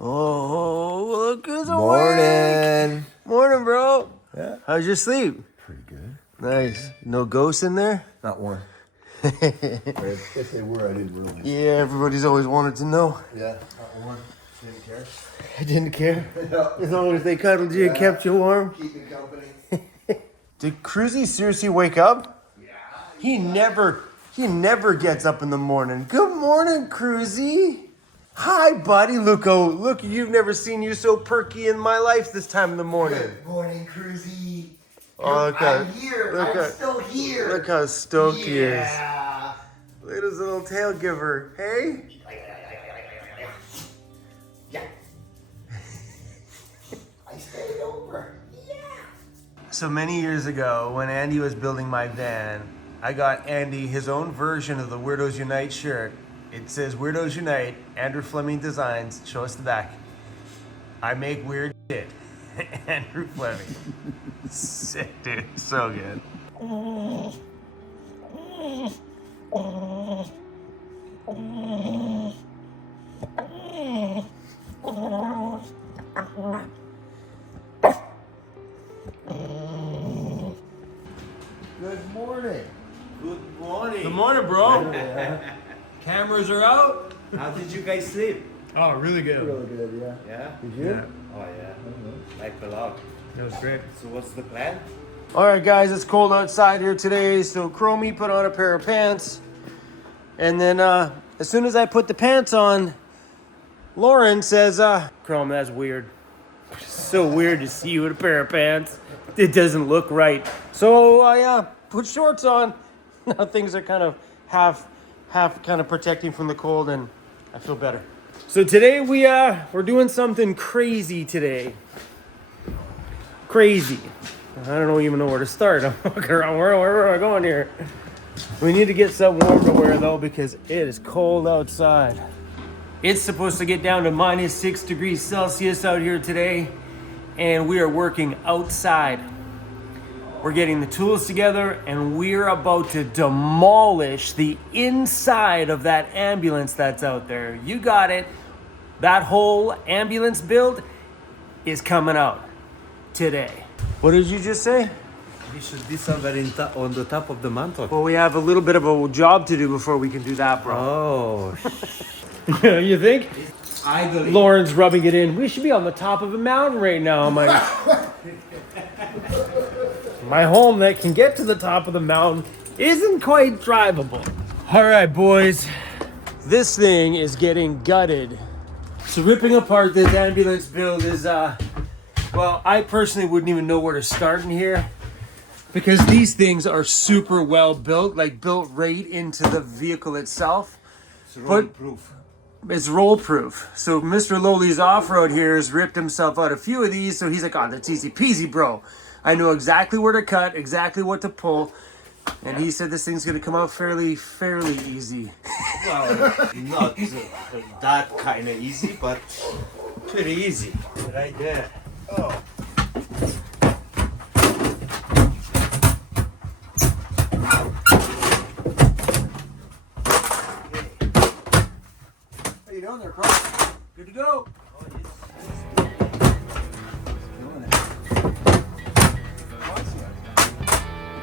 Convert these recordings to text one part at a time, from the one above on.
Oh, look who's Morning. Morning, bro. Yeah. How's your sleep? Pretty good. Nice. No ghosts in there? Not one. If they were, I didn't realize. Yeah, everybody's always wanted to know. Yeah, not one. Didn't care. I didn't care. No. As long as they cuddled you and kept you warm. Keep me company. Did Cruzy seriously wake up? Yeah. He never gets up in the morning. Good morning, Cruzy. Hi, buddy. Look, you've never seen you so perky in my life this time in the morning. Good morning, Cruzy. Oh, look I'm here. I'm still here. Look how stoked he is. Yeah. Look at his little tail giver. Hey? Yeah. I stayed over. Yeah. So many years ago, when Andy was building my van, I got Andy his own version of the Weirdos Unite shirt. It says Weirdos Unite, Andrew Fleming Designs. Show us the back. I make weird shit. Andrew Fleming. Sick, dude. So good. Good morning. Good morning. Good morning, bro. Cameras are out. How did you guys sleep? Oh, really good. Really good, yeah. Yeah? Did you? Oh yeah. Like a lot. That was great. So what's the plan? All right, guys, it's cold outside here today, so Chromie put on a pair of pants. And then as soon as I put the pants on, Lauren says, Chrome, that's weird. It's so weird to see you in a pair of pants. It doesn't look right. So I put shorts on. Now things are kind of half kind of protecting from the cold, and I feel better. So today we're doing something crazy today. Crazy. I don't even know where to start. I'm walking around. Where am I going here? We need to get some warm to wear though, because it is cold outside. It's supposed to get down to -6 degrees Celsius out here today, and we are working outside. We're getting the tools together, and we're about to demolish the inside of that ambulance that's out there. You got it. That whole ambulance build is coming out today. What did you just say? We should be somewhere on the top of the mountain. Well, we have a little bit of a job to do before we can do that, bro. Oh. You think? Idly. Lauren's rubbing it in. We should be on the top of a mountain right now. My home that can get to the top of the mountain isn't quite drivable. All right, boys. This thing is getting gutted. So ripping apart this ambulance build is, well, I personally wouldn't even know where to start in here, because these things are super well built, like built right into the vehicle itself. It's roll-proof. It's roll-proof. So Mr. Lowly's off-road here has ripped himself out a few of these, so he's like, oh, that's easy peasy, bro. I know exactly where to cut, exactly what to pull, and he said this thing's gonna come out fairly easy. Well, not that kind of easy, but pretty easy. Right there. Oh. How you doing there, Cross? Good to go.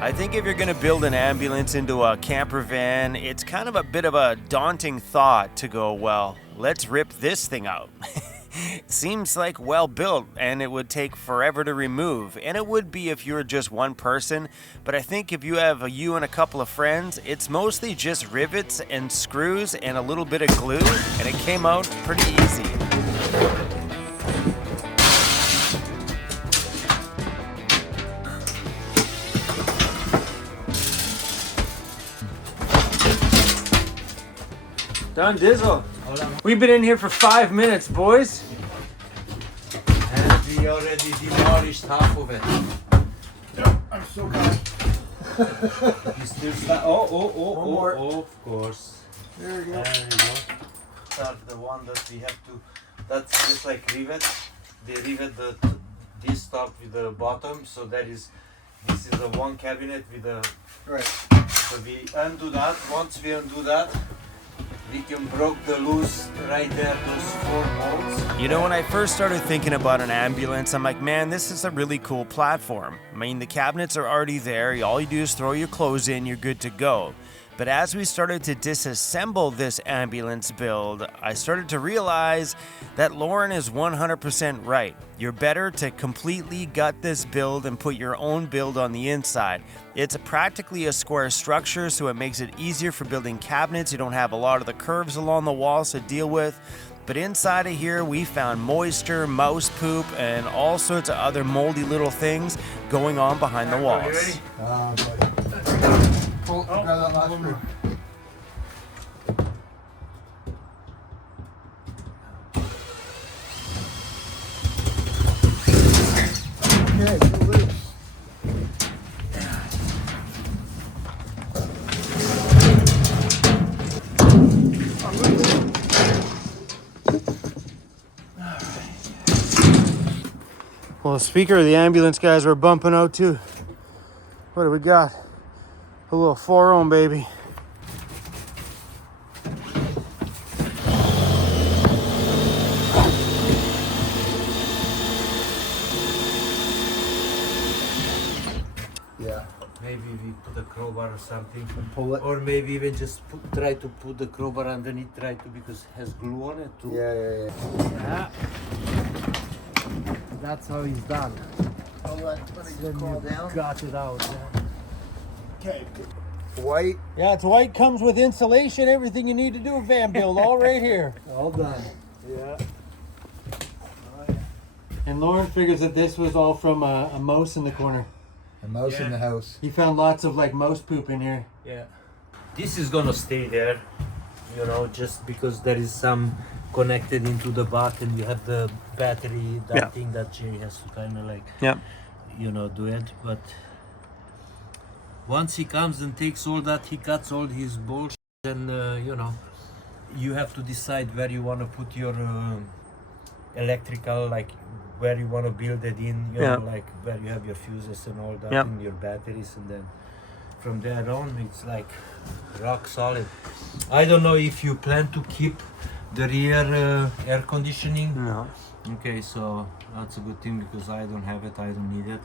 I think if you're going to build an ambulance into a camper van, it's kind of a bit of a daunting thought to go, well, let's rip this thing out. Seems like well built, and it would take forever to remove, and it would be if you were just one person, but I think if you have you and a couple of friends, it's mostly just rivets and screws and a little bit of glue, and it came out pretty easy. Done, Dizzle. We've been in here for 5 minutes, boys. And we already demolished half of it. I'm so glad. You still start. One more. Of course. There we go. There you go. Start the one that we have to. That's just like rivet. They rivet this top with the bottom, so this is the one cabinet with the. Right. So we undo that. Once we undo that, we can break the loose right there, those 4 bolts. You know, when I first started thinking about an ambulance, I'm like, man, this is a really cool platform. I mean, the cabinets are already there. All you do is throw your clothes in, you're good to go. But as we started to disassemble this ambulance build, I started to realize that Lauren is 100% right. You're better to completely gut this build and put your own build on the inside. It's practically a square structure, so it makes it easier for building cabinets. You don't have a lot of the curves along the walls to deal with. But inside of here, we found moisture, mouse poop, and all sorts of other moldy little things going on behind the walls. Grab that last screw. Okay, so loose. Well, the speaker of the ambulance guys were bumping out too. What do we got? A little 4-ohm baby. Yeah. Maybe we put a crowbar or something. And pull it. Or maybe even just try to put the crowbar underneath, because it has glue on it too. Yeah. That's how it's done. Oh, let me just crawl down. Got it out. Okay. White. Yeah, it's white, comes with insulation, everything you need to do a van build, all right here. All done. Yeah. And Lauren figures that this was all from a mouse in the corner. A mouse in the house. He found lots of like mouse poop in here. Yeah. This is gonna stay there, you know, just because there is some connected into the back, and you have the battery, that thing that Jay has to kind of like, you know, do it. But once he comes and takes all that, he cuts all his bullshit, and you know, you have to decide where you want to put your electrical, like where you want to build it in, you know, like where you have your fuses and all that, and your batteries, and then from there on, it's like rock solid. I don't know if you plan to keep the rear air conditioning. No. Okay, so that's a good thing, because I don't have it, I don't need it.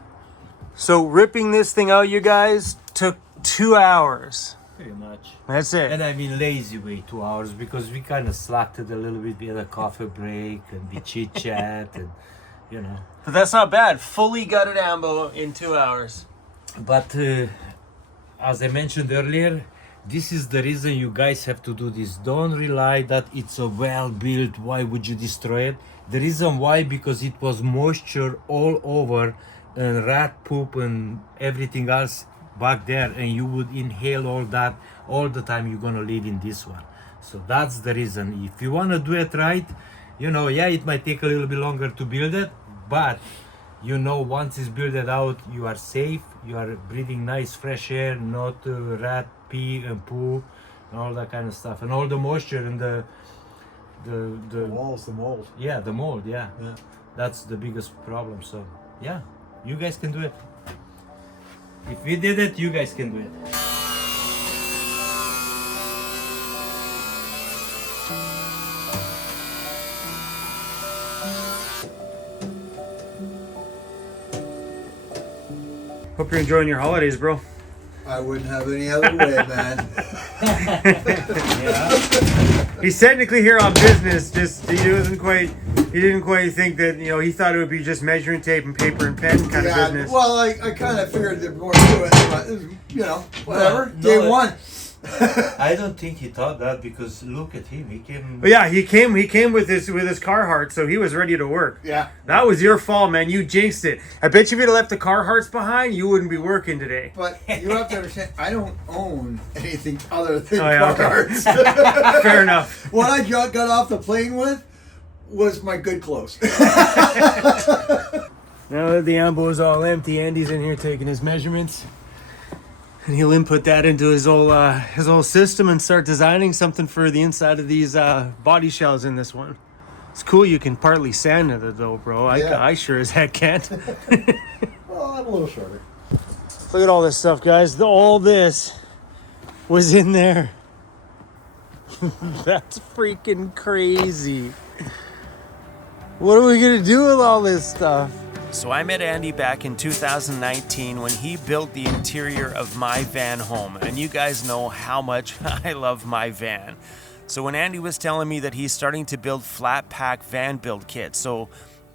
So ripping this thing out, you guys, took 2 hours. Pretty much. That's it. And I mean lazy way 2 hours, because we kind of slacked it a little bit. We had a coffee break and we chit chat and you know. But that's not bad. Fully gutted ambo in 2 hours. But as I mentioned earlier, this is the reason you guys have to do this. Don't rely that it's a well built, why would you destroy it? The reason why, because it was moisture all over and rat poop and everything else back there, and you would inhale all that all the time you're gonna live in this one. So that's the reason. If you want to do it right, you know, yeah, it might take a little bit longer to build it, but you know, once it's built out, you are safe, you are breathing nice fresh air, not rat pee and poo and all that kind of stuff, and all the moisture and the walls, the mold. yeah, the mold, yeah, that's the biggest problem. So yeah, you guys can do it. If we did it, you guys can do it. Hope you're enjoying your holidays, bro. I wouldn't have any other way, man. He's technically here on business. Just he didn't quite think that, you know, he thought it would be just measuring tape and paper and pen kind of business. Well, I kind of figured there'd be more to it, but you know, whatever. No, Day one. I don't think he thought that, because look at him. He came. But yeah, he came with his Carhartt, so he was ready to work. Yeah. That was your fault, man. You jinxed it. I bet you if you'd have left the Carhartts behind, you wouldn't be working today. But you have to understand, I don't own anything other than okay. Carhartts. Fair enough. What I got off the plane with was my good clothes. Now that the ambo is all empty, Andy's in here taking his measurements. And he'll input that into his whole system and start designing something for the inside of these body shells in this one. It's cool you can partly sand it though, bro. I sure as heck can't. Well, I'm a little shorter. Look at all this stuff, guys. All this was in there. That's freaking crazy. What are we gonna do with all this stuff? So I met Andy back in 2019 when he built the interior of my van home, and you guys know how much I love my van. So when Andy was telling me that he's starting to build flat pack van build kits, so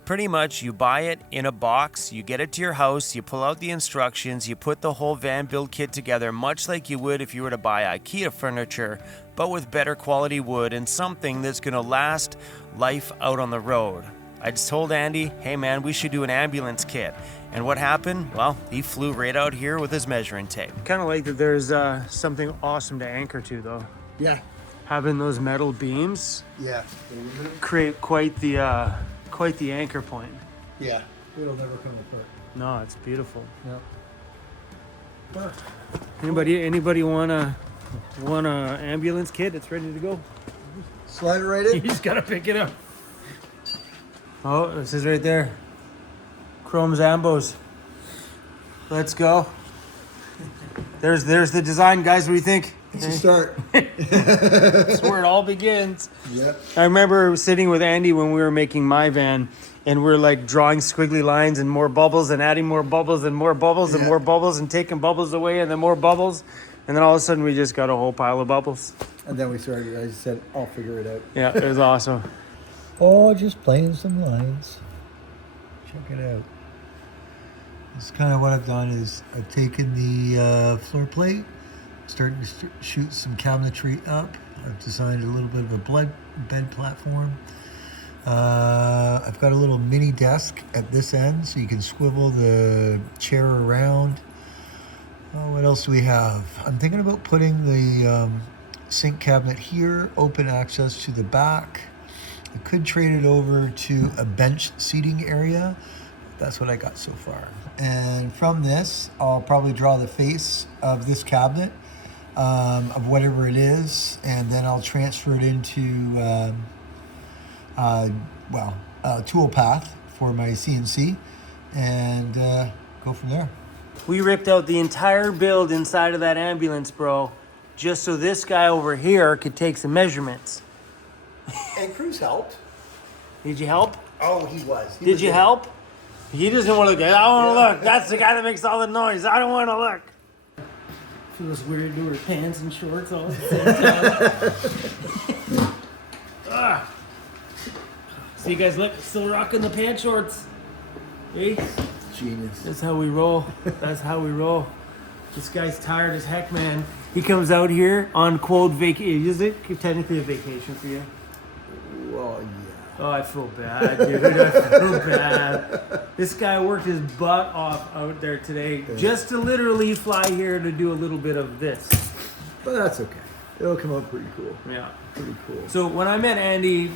pretty much you buy it in a box, you get it to your house, you pull out the instructions, you put the whole van build kit together much like you would if you were to buy IKEA furniture, but with better quality wood and something that's going to last life out on the road. I just told Andy, hey man, we should do an ambulance kit. And what happened? Well, he flew right out here with his measuring tape. Kind of like that there's something awesome to anchor to though. Yeah. Having those metal beams Yeah. create quite the anchor point. Yeah. It'll never come apart. No, it's beautiful. Yeah. Anybody want a ambulance kit? It's ready to go. Slide it right You in. just gotta pick it up. Oh, this is right there. Chrome Zambos. Let's go. There's the design, guys. What do you think? It's a start. That's where it all begins. Yeah. I remember sitting with Andy when we were making my van, and we're like drawing squiggly lines and more bubbles and adding more bubbles and more bubbles and Yeah. more bubbles and taking bubbles away and then more bubbles. And then all of a sudden we just got a whole pile of bubbles. And then we started, I just said, I'll figure it out. Yeah, it was awesome. Oh, just playing some lines. Check it out. This is kind of what I've done is I've taken the floor plate, starting to shoot some cabinetry up. I've designed a little bit of a bed platform. I've got a little mini desk at this end so you can swivel the chair around. Oh, what else do we have? I'm thinking about putting the sink cabinet here, open access to the back. I could trade it over to a bench seating area. That's what I got so far. And from this, I'll probably draw the face of this cabinet, of whatever it is, and then I'll transfer it into a tool path for my CNC and go from there. We ripped out the entire build inside of that ambulance, bro, just so this guy over here could take some measurements. And Cruz helped. Did you help? Oh, he was. Did you help? He doesn't want to look. I don't want to look. That's the guy that makes all the noise. I don't want to look. Feels weird to wear pants and shorts all at the same time. See, you guys, look, still rocking the pants shorts. Hey, Genius. that's how we roll. That's how we roll. This guy's tired as heck, man. He comes out here on quote vacation. Is it technically a vacation for you? Well, yeah. Oh, I feel bad, dude. I feel bad. This guy worked his butt off out there today just to literally fly here to do a little bit of this. But that's okay. It'll come out pretty cool. Yeah. Pretty cool. So when I met Andy,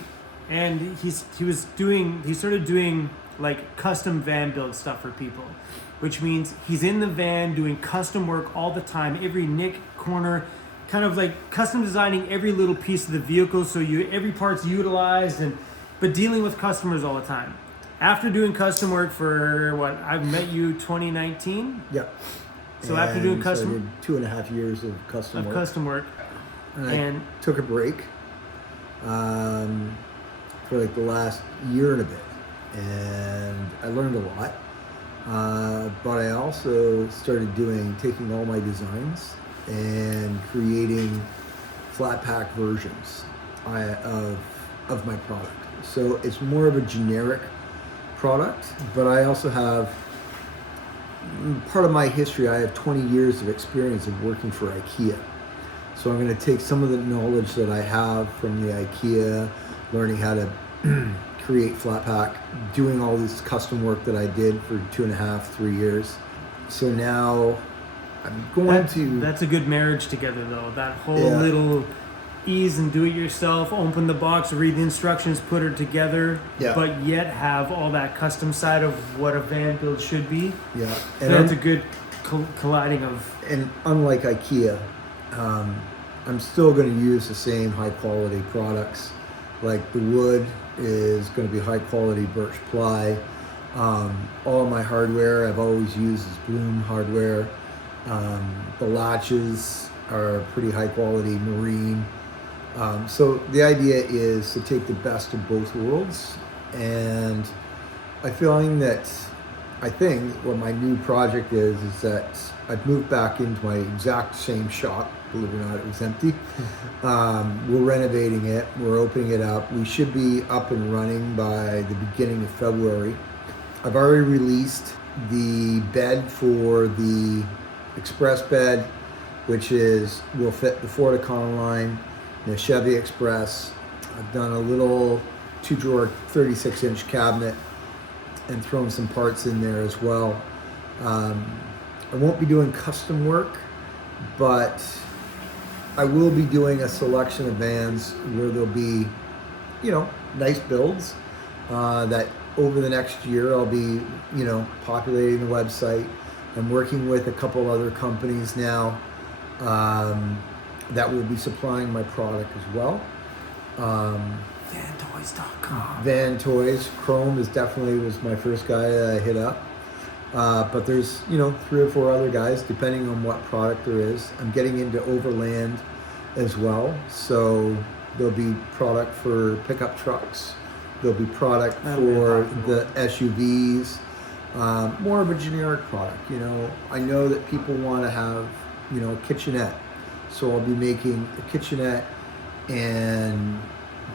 and he started doing like custom van build stuff for people, which means he's in the van doing custom work all the time, every nick, corner, kind of like custom designing every little piece of the vehicle so every part's utilized, but dealing with customers all the time. After doing custom work for I've met you 2019. Yeah. So after doing So I custom did 2.5 years of custom work. And and I took a break for like the last year and a bit, and I learned a lot. But I also started taking all my designs and creating flat pack versions of my product. So it's more of a generic product, but I also have part of my history. I have 20 years of experience of working for IKEA. So I'm going to take some of the knowledge that I have from the IKEA, learning how to create flat pack, doing all this custom work that I did for 2.5, 3 years. So now I'm going to... That's a good marriage together, though. That whole Yeah. little ease and do it yourself, open the box, read the instructions, put it together, Yeah. but yet have all that custom side of what a van build should be. Yeah. And that's a good colliding of... And unlike IKEA, I'm still going to use the same high quality products. Like the wood is going to be high quality birch ply. All of my hardware I've always used is Bloom hardware. The latches are pretty high quality marine. So the idea is to take the best of both worlds And I think what my new project is that I've moved back into my exact same shop. Believe it or not, it was empty. We're renovating it. We're opening it up. We should be up and running by the beginning of February. I've already released the bed for the express bed, which will fit the Ford Econoline, the Chevy Express. I've done a little 2-drawer 36-inch cabinet and thrown some parts in there as well. I won't be doing custom work, but I will be doing a selection of vans where there'll be, nice builds that over the next year I'll be, populating the website. I'm working with a couple other companies now that will be supplying my product as well. Vantoys.com. Van Toys. Chrome was my first guy that I hit up. But there's, 3 or 4 other guys, depending on what product there is. I'm getting into overland as well. So there'll be product for pickup trucks. There'll be product for the SUVs. More of a generic product. I know that people want to have, a kitchenette. So I'll be making a kitchenette and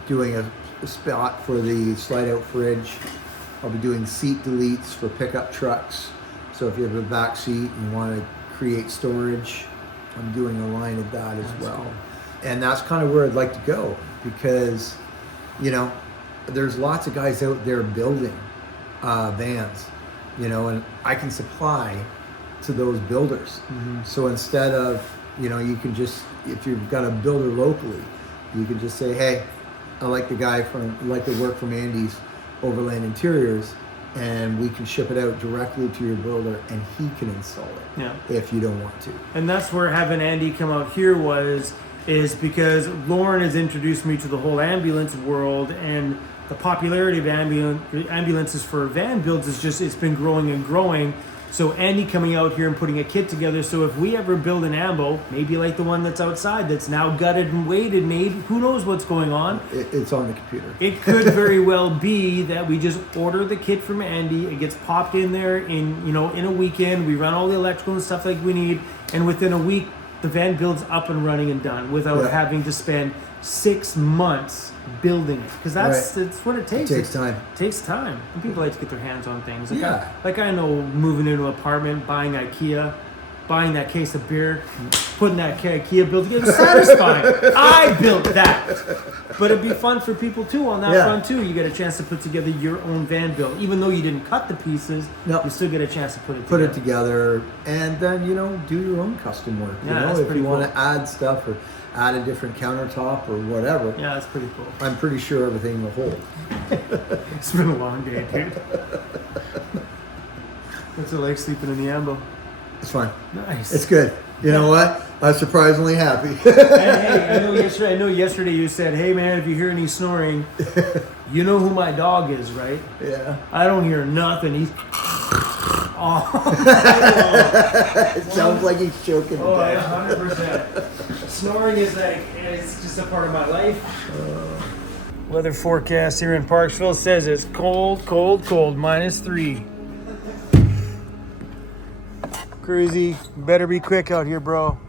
doing a spot for the slide-out fridge. I'll be doing seat deletes for pickup trucks. So if you have a back seat and you want to create storage, I'm doing a line of that as well. Cool. And that's kind of where I'd like to go because, there's lots of guys out there building vans, and I can supply to those builders. Mm-hmm. So instead of, you can just, if you've got a builder locally, you can just say, hey, I like the work from Andy's Overland Interiors, and we can ship it out directly to your builder and he can install it if you don't want to. And that's where having Andy come out here is because Lauren has introduced me to the whole ambulance world, and the popularity of ambulances for van builds it's been growing and growing. So Andy coming out here and putting a kit together, so if we ever build an ambo, maybe like the one that's outside that's now gutted and weighted, maybe, who knows what's going on. It's on the computer. It could very well be that we just order the kit from Andy, it gets popped in there in a weekend, we run all the electrical and stuff like we need, and within a week, the van builds up and running and done without having to spend 6 months building it, because that's what it takes. It takes time. It takes time. And people like to get their hands on things. I know moving into an apartment, buying IKEA, buying that case of beer, putting that IKEA build together, it's satisfying. I built that. But it'd be fun for people too on that front too. You get a chance to put together your own van build. Even though you didn't cut the pieces, you still get a chance to put it together. And then, do your own custom work. If you want to add stuff or add a different countertop or whatever. Yeah, that's pretty cool. I'm pretty sure everything will hold. It's been a long day, dude. What's it like sleeping in the ambo? It's fine. Nice. It's good. You know what? I'm surprisingly happy. Hey, I know yesterday you said, hey man, if you hear any snoring, you know who my dog is, right? Yeah. I don't hear nothing. He's it sounds like he's choking to death. 100%. Snoring it's just a part of my life. Weather forecast here in Parksville says it's cold, -3. Cruzy, better be quick out here, bro.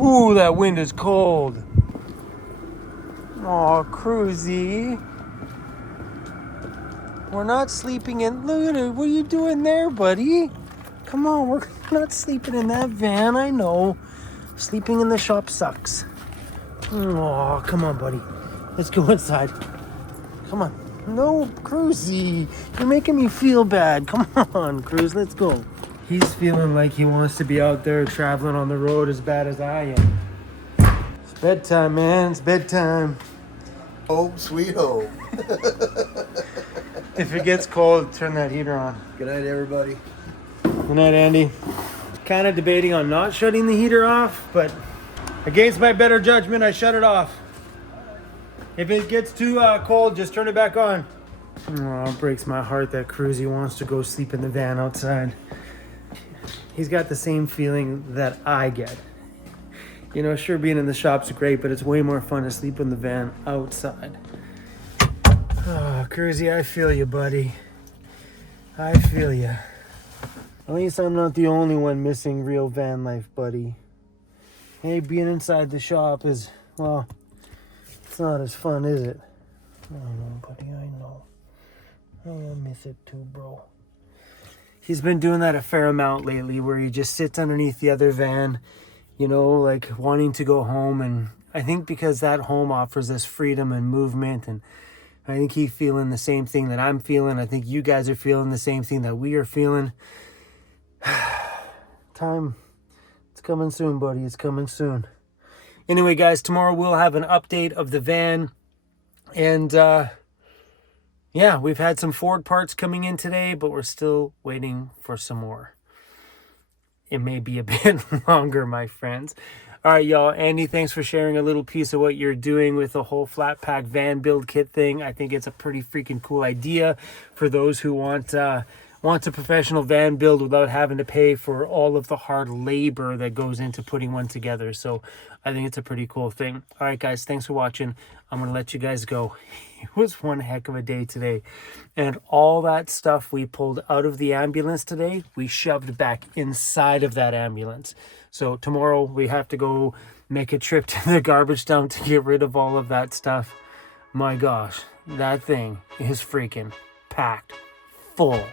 Ooh, that wind is cold. Aw, Cruzy. We're not sleeping in... Look at it. What are you doing there, buddy? Come on, we're not sleeping in that van, I know. Sleeping in the shop sucks. Aw, come on, buddy. Let's go inside. Come on. No, Cruzy. You're making me feel bad. Come on, Cruz, let's go. He's feeling like he wants to be out there traveling on the road as bad as I am. It's bedtime, man. It's bedtime. Home sweet home. If it gets cold, turn that heater on. Good night, everybody. Good night, Andy. Kind of debating on not shutting the heater off, but against my better judgment, I shut it off. If it gets too cold, just turn it back on. Oh, it breaks my heart that Cruzy wants to go sleep in the van outside. He's got the same feeling that I get. Sure, being in the shop's great, but it's way more fun to sleep in the van outside. Oh, Cruzy, I feel you, buddy. I feel you. At least I'm not the only one missing real van life, buddy. Hey, being inside the shop is, well, it's not as fun, is it? I know, buddy, I know. I miss it too, bro. He's been doing that a fair amount lately, where he just sits underneath the other van, you know, like wanting to go home. And I think because that home offers us freedom and movement, and I think he's feeling the same thing that I'm feeling. I think you guys are feeling the same thing that we are feeling. Time, it's coming soon, buddy. It's coming soon. Anyway, guys, tomorrow we'll have an update of the van. And yeah, we've had some Ford parts coming in today, but we're still waiting for some more. It may be a bit longer, my friends. All right, y'all. Andy, thanks for sharing a little piece of what you're doing with the whole flat pack van build kit thing. I think it's a pretty freaking cool idea for those who want a professional van build without having to pay for all of the hard labor that goes into putting one together. So I think it's a pretty cool thing. All right, guys, thanks for watching. I'm going to let you guys go. It was one heck of a day today. And all that stuff we pulled out of the ambulance today, we shoved back inside of that ambulance. So tomorrow we have to go make a trip to the garbage dump to get rid of all of that stuff. My gosh, that thing is freaking packed full.